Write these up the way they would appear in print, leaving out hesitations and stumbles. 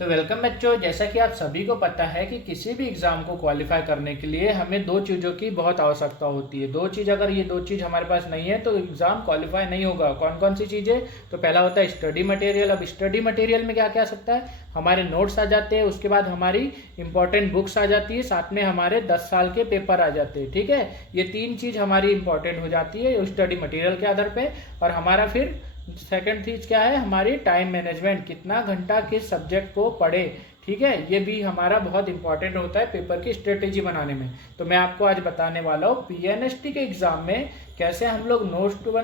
तो वेलकम बच्चों, जैसा कि आप सभी को पता है कि किसी भी एग्ज़ाम को क्वालिफाई करने के लिए हमें दो चीज़ों की बहुत आवश्यकता होती है। दो चीज़, अगर ये दो चीज़ हमारे पास नहीं है तो एग्ज़ाम क्वालिफाई नहीं होगा। कौन कौन सी चीज़ें? तो पहला होता है स्टडी मटेरियल। अब स्टडी मटेरियल में क्या क्या आ सकता है? हमारे नोट्स आ जाते हैं, उसके बाद हमारी इंपॉर्टेंट बुक्स आ जाती है, साथ में हमारे 10 साल के पेपर आ जाते हैं। ठीक है, ये तीन चीज़ हमारी इंपॉर्टेंट हो जाती है स्टडी मटेरियल के आधार पर। और हमारा फिर सेकंड चीज क्या है? हमारी टाइम मैनेजमेंट, कितना घंटा किस सब्जेक्ट को पढ़े। ठीक है, ये भी हमारा बहुत इंपॉर्टेंट होता है पेपर की स्ट्रेटेजी बनाने में। तो मैं आपको आज बताने वाला हूँ पीएनएसटी के एग्जाम में कैसे हम लोग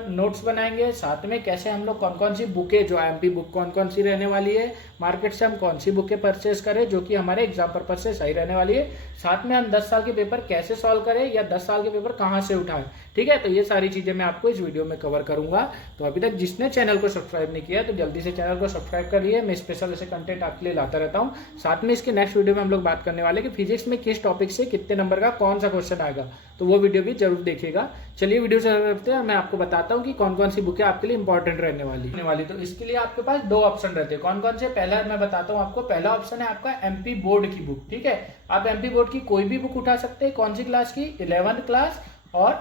नोट्स बनाएंगे, साथ में कैसे हम लोग कौन कौन सी बुकें, जो एमपी बुक कौन कौन सी रहने वाली है, मार्केट से हम कौन सी बुकें परचेज करें जो कि हमारे एग्जाम पर्पज से सही रहने वाली है, साथ में हम 10 साल के पेपर कैसे सॉल्व करें या 10 साल के पेपर कहाँ से उठाएं। ठीक है, तो ये सारी चीजें मैं आपको इस वीडियो में कवर करूंगा। तो अभी तक जिसने चैनल को सब्सक्राइब नहीं किया तो जल्दी से चैनल को सब्सक्राइब करिए। मैं स्पेशल ऐसे कंटेंट आपके लिए लाता रहता हूँ। साथ में इसके नेक्स्ट वीडियो में हम लोग बात करने वाले कि फिजिक्स में किस टॉपिक से कितने नंबर का कौन सा क्वेश्चन आएगा, तो वो वीडियो भी जरूर देखिएगा। चलिए वीडियो से करते हैं, मैं आपको बताता हूँ कि कौन कौन सी बुकें आपके लिए इंपॉर्टेंट रहने वाली। तो इसके लिए आपके पास दो ऑप्शन रहते हैं। कौन कौन से? पहला मैं बताता हूँ आपको। पहला ऑप्शन है आपका एमपी बोर्ड की बुक। ठीक है, आप एमपी बोर्ड की कोई भी बुक उठा सकते हैं। कौन सी क्लास की? 11th क्लास और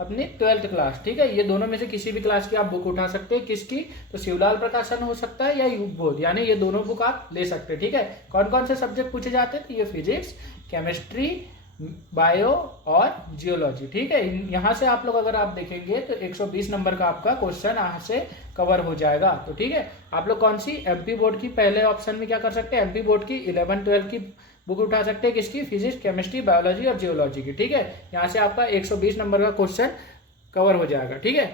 अपनी 12th क्लास। ठीक है, ये दोनों में से किसी भी क्लास की आप बुक उठा सकते हैं। किसकी? तो शिवलाल प्रकाशन हो सकता है या युग बोध, यानी ये दोनों बुक आप ले सकते हैं। ठीक है, कौन कौन से सब्जेक्ट पूछे जाते हैं? तो ये फिजिक्स, केमिस्ट्री, बायो और जियोलॉजी। ठीक है, यहाँ से आप लोग अगर आप देखेंगे तो 120 नंबर का आपका क्वेश्चन यहाँ से कवर हो जाएगा। तो ठीक है, आप लोग कौन सी एमपी बोर्ड की पहले ऑप्शन में क्या कर सकते हैं? एमपी बोर्ड की 11-12 की बुक उठा सकते हैं। किसकी? फिजिक्स, केमिस्ट्री, बायोलॉजी और जियोलॉजी की। ठीक है, यहाँ से आपका 120 नंबर का क्वेश्चन कवर हो जाएगा। ठीक है,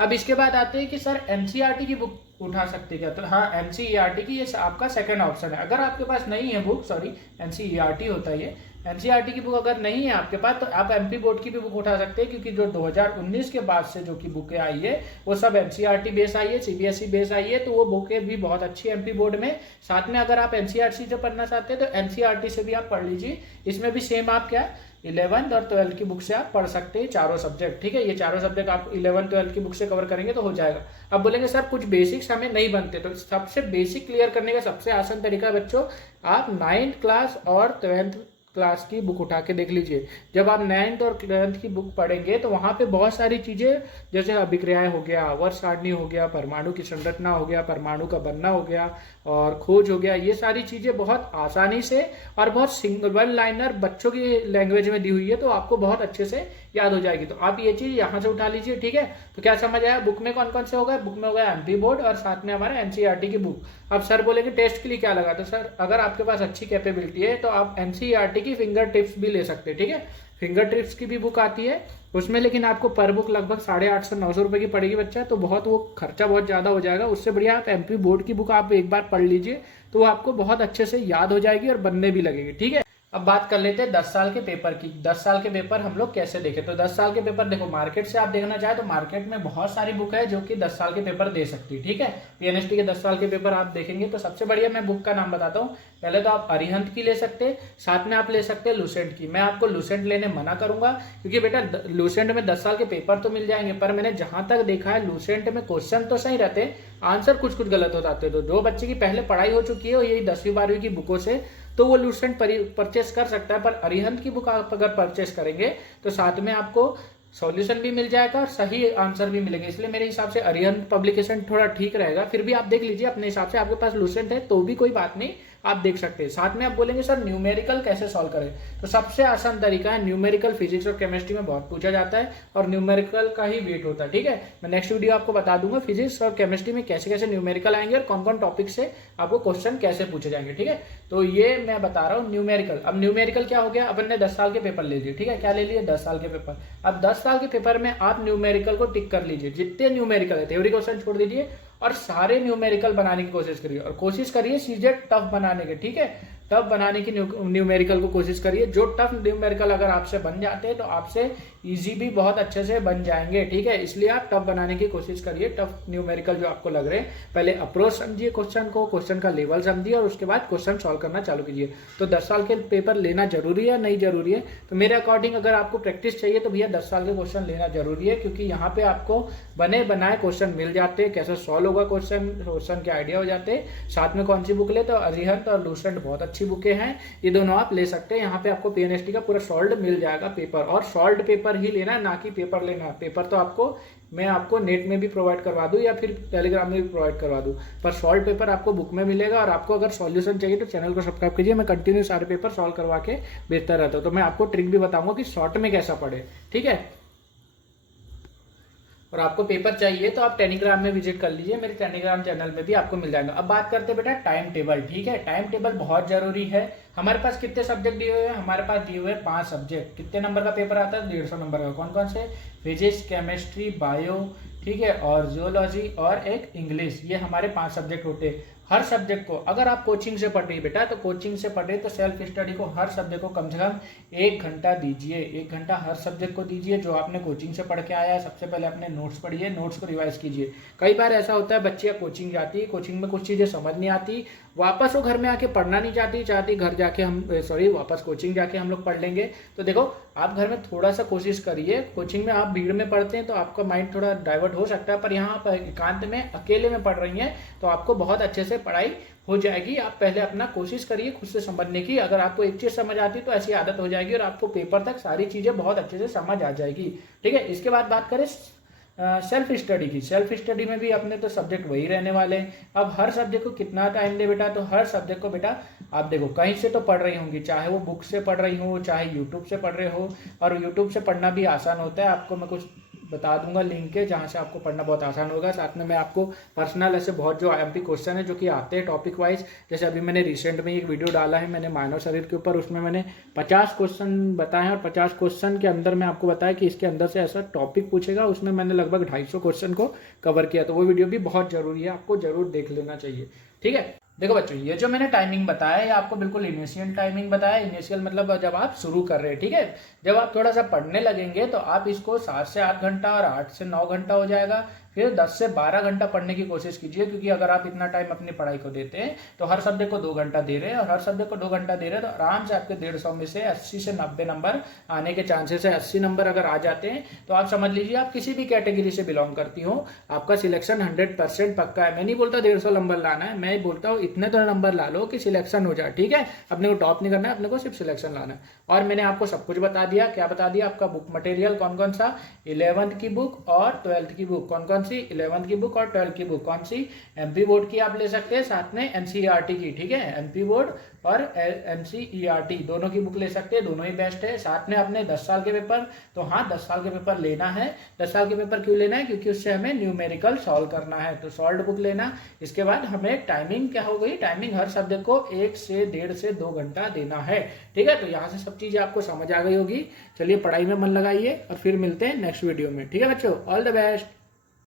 अब इसके बाद आते हैं कि सर एनसीईआरटी की बुक उठा सकते क्या? तो हाँ, एनसीईआरटी की ये आपका सेकंड ऑप्शन है। अगर आपके पास नहीं है बुक, सॉरी एनसीईआरटी होता है ये, एनसीईआरटी की बुक अगर नहीं है आपके पास तो आप एमपी बोर्ड की भी बुक उठा सकते हैं, क्योंकि जो 2019 के बाद से जो की बुकें आई है वो सब एनसीईआरटी बेस आई है, सीबीएसई बेस आई है, तो वो बुकें भी बहुत अच्छी एमपी बोर्ड में। साथ में अगर आप एनसीईआरटी से पढ़ना चाहते हैं तो एनसीईआरटी से भी आप पढ़ लीजिए। इसमें भी सेम आप क्या 11th और 12th की बुक से आप पढ़ सकते हैं, चारों सब्जेक्ट। ठीक है, ये चारों सब्जेक्ट आप 11th-12th की बुक से कवर करेंगे तो हो जाएगा। अब बोलेंगे सर कुछ बेसिक्स हमें नहीं बनते, तो सबसे बेसिक क्लियर करने का सबसे आसान तरीका है बच्चों, आप 9th क्लास और 12th क्लास की बुक उठा के देख लीजिए। जब आप 9th और 11th की बुक पढ़ेंगे तो वहाँ पे बहुत सारी चीज़ें, जैसे अभिक्रियाएं हो गया, आवर्त सारणी हो गया, परमाणु की संरचना हो गया, परमाणु का बनना हो गया और खोज हो गया, ये सारी चीज़ें बहुत आसानी से और बहुत सिंगल लाइनर बच्चों की लैंग्वेज में दी हुई है, तो आपको बहुत अच्छे से याद हो जाएगी। तो आप ये चीज़ यहाँ से उठा लीजिए। ठीक है, तो क्या समझ आया? बुक में कौन कौन से हो गए? बुक में हो गया एमपी बोर्ड और साथ में हमारा एनसीईआरटी की बुक। अब सर बोलेंगे टेस्ट के लिए क्या लगा? तो सर अगर आपके पास अच्छी कैपेबिलिटी है तो आप एनसीईआरटी की फिंगर टिप्स भी ले सकते हैं। ठीक है, फिंगर टिप्स की भी बुक आती है उसमें, लेकिन आपको पर बुक लगभग 850-900 रुपए की पड़ेगी बच्चा, तो बहुत वो खर्चा बहुत ज़्यादा हो जाएगा। उससे बढ़िया आप एमपी बोर्ड की बुक आप एक बार पढ़ लीजिए, तो वो आपको बहुत अच्छे से याद हो जाएगी और बनने भी लगेगी। ठीक है, अब बात कर लेते हैं 10 साल के पेपर की। 10 साल के पेपर हम लोग कैसे देखें? तो 10 साल के पेपर देखो, मार्केट से आप देखना चाहे तो मार्केट में बहुत सारी बुक है जो कि 10 साल के पेपर दे सकती है। ठीक है, पीएनएसटी के 10 साल के पेपर आप देखेंगे तो सबसे बढ़िया मैं बुक का नाम बताता हूँ। पहले तो आप अरिहंत की ले सकते हैं, साथ में आप ले सकते हैं लुसेंट की। मैं आपको लुसेंट लेने मना करूंगा क्योंकि बेटा लुसेंट में 10 साल के पेपर तो मिल जाएंगे, पर मैंने जहां तक देखा है लुसेंट में क्वेश्चन तो सही रहते, आंसर कुछ कुछ गलत हो जाते। तो जो बच्चे की पहले पढ़ाई हो चुकी है यही 10वीं-12वीं की बुकों से, तो वो लुसेंट परचेस कर सकता है। पर अरिहंत की बुक आप अगर परचेस करेंगे तो साथ में आपको सॉल्यूशन भी मिल जाएगा और सही आंसर भी मिलेंगे, इसलिए मेरे हिसाब से अरिहंत पब्लिकेशन थोड़ा ठीक रहेगा। फिर भी आप देख लीजिए अपने हिसाब से, आपके पास लुसेंट है तो भी कोई बात नहीं, आप देख सकते हैं। साथ में आप बोलेंगे सर न्यूमेरिकल कैसे सॉल्व करें? तो सबसे आसान तरीका है न्यूमेरिकल। फिजिक्स और केमिस्ट्री में बहुत पूछा जाता है और न्यूमेरिकल का ही वेट होता है। ठीक है, मैं नेक्स्ट वीडियो आपको बता दूंगा फिजिक्स और केमिस्ट्री में कैसे कैसे न्यूमेरिकल आएंगे और कौन कौन टॉपिक से आपको क्वेश्चन कैसे पूछे जाएंगे। ठीक है, तो ये मैं बता रहा हूँ न्यूमेरिकल। अब न्यूमेरिकल क्या हो गया? अपन ने 10 साल के पेपर ले लिए। ठीक है, क्या ले लिए? 10 साल के पेपर। अब 10 साल के पेपर में आप न्यूमेरिकल को टिक कर लीजिए, जितने न्यूमेरिकल है, थ्योरी क्वेश्चन छोड़ दीजिए और सारे न्यूमेरिकल बनाने की कोशिश करिए और कोशिश करिए सीधे टफ बनाने के। ठीक है, टफ बनाने की न्यूमेरिकल को कोशिश करिए। जो टफ न्यूमेरिकल अगर आपसे बन जाते हैं तो आपसे इजी भी बहुत अच्छे से बन जाएंगे, ठीक है। इसलिए आप टफ बनाने की कोशिश करिए। टफ न्यूमेरिकल जो आपको लग रहे हैं, पहले अप्रोच समझिए क्वेश्चन को, क्वेश्चन का लेवल समझिए और उसके बाद क्वेश्चन सॉल्व करना चालू कीजिए। तो 10 साल के पेपर लेना जरूरी है, नहीं जरूरी है? तो मेरे अकॉर्डिंग अगर आपको प्रैक्टिस चाहिए तो भैया 10 साल के क्वेश्चन लेना जरूरी है, क्योंकि यहाँ पे आपको बने बनाए क्वेश्चन मिल जाते हैं, कैसे सॉल्व होगा क्वेश्चन के आइडिया हो जाते हैं। साथ में कौन सी बुक ले, तो अरिहंत और लूसेंट बहुत अच्छी बुकें हैं, ये दोनों आप ले सकते हैं। यहाँ पे आपको पीएनएसटी का पूरा सॉल्व मिल जाएगा पेपर, और सॉल्व पेपर ही लेना, ना कि पेपर लेना। पेपर तो मैं आपको नेट में भी प्रोवाइड करवा दूं या फिर टेलीग्राम में भी प्रोवाइड करवा दूं, पर सॉल्व पेपर आपको बुक में मिलेगा। और आपको अगर सॉल्यूशन चाहिए तो चैनल को सब्सक्राइब कीजिए, मैं कंटिन्यू सारे पेपर सॉल्व करवा के बेहतर रहता हूं। तो मैं आपको ट्रिक भी बताऊंगा कि शॉर्ट में कैसा पढ़े, ठीक है। और आपको पेपर चाहिए तो आप टेलीग्राम में विजिट कर लीजिए, मेरे टेलीग्राम चैनल में भी आपको मिल जाएगा। अब बात करते हैं बेटा टाइम टेबल, ठीक है। टाइम टेबल बहुत जरूरी है। हमारे पास कितने सब्जेक्ट दिए हुए हैं? हमारे पास दिए हुए 5 सब्जेक्ट। कितने नंबर का पेपर आता है? 150 नंबर का। कौन कौन से? फिजिक्स, केमिस्ट्री, बायो, ठीक है, और जियोलॉजी और एक इंग्लिश। ये हमारे 5 सब्जेक्ट होते हैं। हर सब्जेक्ट को अगर आप कोचिंग से पढ़ रही बेटा, तो कोचिंग से पढ़ रहे तो सेल्फ स्टडी को हर सब्जेक्ट को कम से कम 1 घंटा दीजिए। 1 घंटा हर सब्जेक्ट को दीजिए। जो आपने कोचिंग से पढ़ के आया है, सबसे पहले अपने नोट्स पढ़िए, नोट्स को रिवाइज कीजिए। कई बार ऐसा होता है बच्चियां कोचिंग जाती है, कोचिंग में कुछ चीज़ें समझ नहीं आती, वापस वो घर में आके पढ़ना नहीं चाहती घर जाके वापस कोचिंग जाके हम लोग पढ़ लेंगे। तो देखो, आप घर में थोड़ा सा कोशिश करिए। कोचिंग में आप भीड़ में पढ़ते हैं तो आपका माइंड थोड़ा डाइवर्ट हो सकता है, पर यहाँ आप एकांत में अकेले में पढ़ रही हैं तो आपको बहुत अच्छे से पढ़ाई हो जाएगी। आप पहले अपना कोशिश करिए खुद से समझने की। अगर आपको एक चीज़ समझ आती तो ऐसी आदत हो जाएगी और आपको पेपर तक सारी चीज़ें बहुत अच्छे से समझ आ जाएगी, ठीक है। इसके बाद बात करें सेल्फ स्टडी की। सेल्फ स्टडी में भी अपने तो सब्जेक्ट वही रहने वाले हैं। अब हर सब्जेक्ट को कितना टाइम दे बेटा, तो हर सब्जेक्ट को बेटा आप देखो कहीं से तो पढ़ रही होंगी, चाहे वो बुक से पढ़ रही हो, चाहे यूट्यूब से पढ़ रहे हो। और यूट्यूब से पढ़ना भी आसान होता है। आपको मैं कुछ बता दूंगा लिंक के, जहाँ से आपको पढ़ना बहुत आसान होगा। साथ में मैं आपको पर्सनल ऐसे बहुत जो आईएमपी क्वेश्चन है जो कि आते हैं टॉपिक वाइज, जैसे अभी मैंने रिसेंट में एक वीडियो डाला है मैंने मानव शरीर के ऊपर, उसमें मैंने 50 क्वेश्चन बताए हैं और 50 क्वेश्चन के अंदर मैं आपको बताया कि इसके अंदर से ऐसा टॉपिक पूछेगा। उसमें मैंने लगभग 250 क्वेश्चन को कवर किया। तो वो वीडियो भी बहुत जरूरी है, आपको जरूर देख लेना चाहिए, ठीक है। देखो बच्चों, ये जो मैंने टाइमिंग बताया है आपको बिल्कुल इनिशियल टाइमिंग बताया। इनिशियल मतलब जब आप शुरू कर रहे हैं, ठीक है। जब आप थोड़ा सा पढ़ने लगेंगे तो आप इसको 7 से 8 घंटा और 8 से 9 घंटा हो जाएगा। फिर 10 से 12 घंटा पढ़ने की कोशिश कीजिए, क्योंकि अगर आप इतना टाइम अपनी पढ़ाई को देते हैं तो हर सब्जेक्ट को 2 घंटा दे रहे हैं, और हर सब्जेक्ट को 2 घंटा दे रहे हैं तो आराम से आपके 150 में से 80 से 90 नंबर आने के चांसेस है। 80 नंबर अगर आ जाते हैं तो आप समझ लीजिए आप किसी भी कैटेगरी से बिलोंग करती हो, आपका सिलेक्शन 100% पक्का है। मैं नहीं बोलता 150 नंबर लाना है, मैं बोलता हूँ इतने तो नंबर ला लो कि सिलेक्शन हो जाए, ठीक है। अपने को टॉप नहीं करना है, अपने को सिर्फ सिलेक्शन लाना है। और मैंने आपको सब कुछ बता दिया। क्या बता दिया? आपका बुक मटेरियल कौन कौन सा, 11th की बुक और 12th की बुक कौन कौन सी, 11th की बुक और 12th की बुक कौन सी, एमपी बोर्ड की आप ले सकते हैं, साथ में एनसीईआरटी की, ठीक है। एमपी बोर्ड और एनसीईआरटी दोनों की बुक ले सकते हैं, दोनों ही बेस्ट है। साथ में अपने 10 साल के पेपर, तो हाँ 10 साल के पेपर लेना है। 10 साल के पेपर क्यों लेना है? क्योंकि उससे हमें न्यूमेरिकल सॉल्व करना है, तो सॉल्व बुक लेना। इसके बाद हमें टाइमिंग क्या हो गई, टाइमिंग हर सब्जेक्ट को 1 से 1.5 से 2 घंटा देना है, ठीक है। तो यहाँ से सब चीजें आपको समझ आ गई होगी। चलिए पढ़ाई में मन लगाइए और फिर मिलते हैं नेक्स्ट वीडियो में, ठीक है बच्चों। All the best.